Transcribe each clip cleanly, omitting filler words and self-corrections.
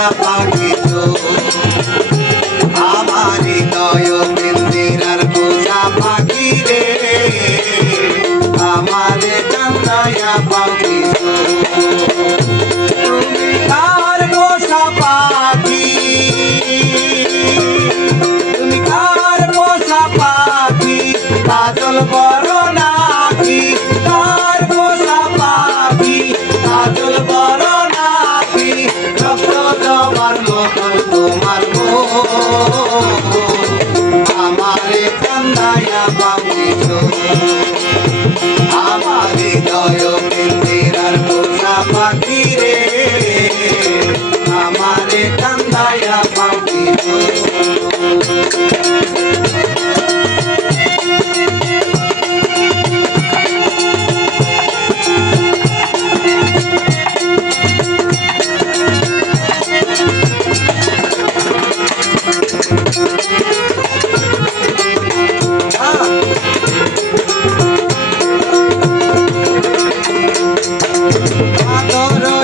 কান্দায়া পাখি আমার হৃদয় পিঞ্জিরার পোষা পাখি রে আমার কান্দায়া পাখি তুমি কার পোষা পাখি তুমি কার পোষা পাখি কাজল বড় নাকি কার পোষা পাখি কাজল বড় নাকি রক্ত জবার মতন তোমার আমারে কান্দায়া পাখি আমার হৃদয় পিঞ্জিরার পোষা পাখি রে আমারে কান্দায়া পাখি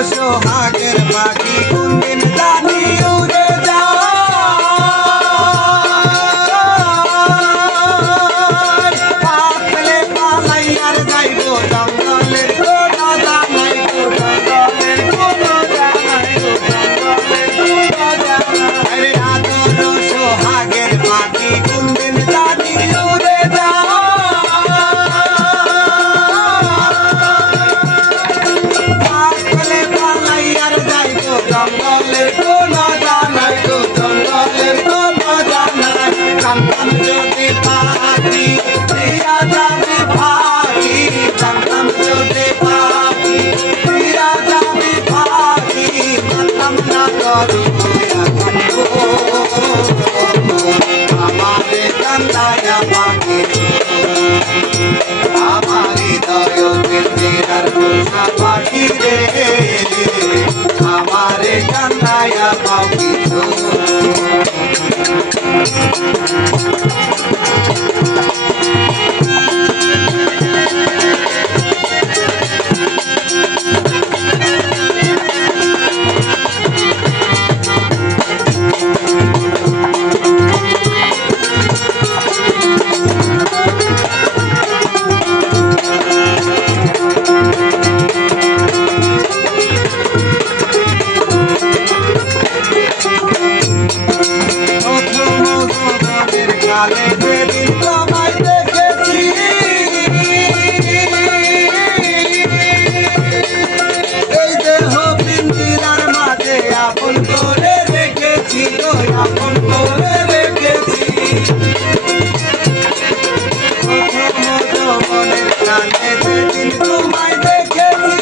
সোহাগের পাখি কোনদিন জানি উড়ে যায় পাতলে পালাইয়ার যাইব জঙ্গলের কোনো জানাই জঙ্গলের কোনো জানাই জঙ্গলের কোনো জানাই আদর সোহাগের পাখি কোনদিন জানি উড়ে যায় জঙ্গলের কোনো জানাই গো জঙ্গলের কোনো জানাই জানতাম যদি পাখি প্রিয়া যাবি পাখি জানতাম যদি পাখি প্রিয়া যাবি পাখি জানতাম না করু আমারে কান্দায়া পাখি আমার হৃদয় পিঞ্জিরার পোষা পাখি রে আমারে কান্দায়া পাখি কালে যেদিন তোমায় দেখেছি এই দেহ পিঞ্জিরার মাঝে আপন করে রেখেছি আপন করে রেখেছি মনের কালে যেদিন তোমায় দেখেছি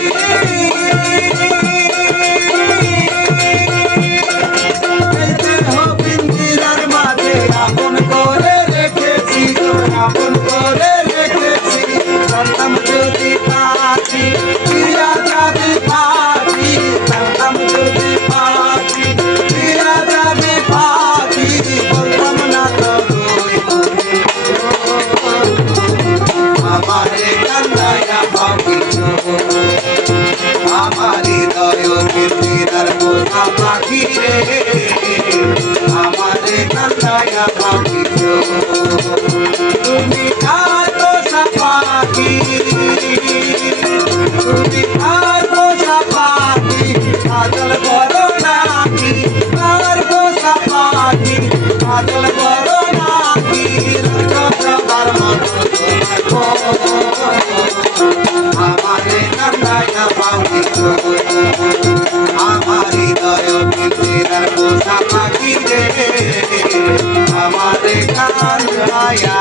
এই দেহ পিঞ্জিরার মাঝে আপন আপন করে রেখেছি জানতাম যদি পাখি প্রিয়া যাবি পাখি জানতাম যদি পাখি প্রিয়া যাবি পাখি বলতাম না তো আমারে কান্দায়া পাখি আমার হৃদয় পিঞ্জিরার পোষা পাখি রে আমারে কান্দায়া পাখি তুমি কার পোষা পাখি তুমি কার পোষা পাখি কাজল বড় নাকি কার পোষা পাখি কাজল বড় নাকি রক্ত জবার মতো আমারে কান্দায়া পাখি আমার হৃদয় পিঞ্জিরার পোষা পাখি রে আমারে কান্দায়া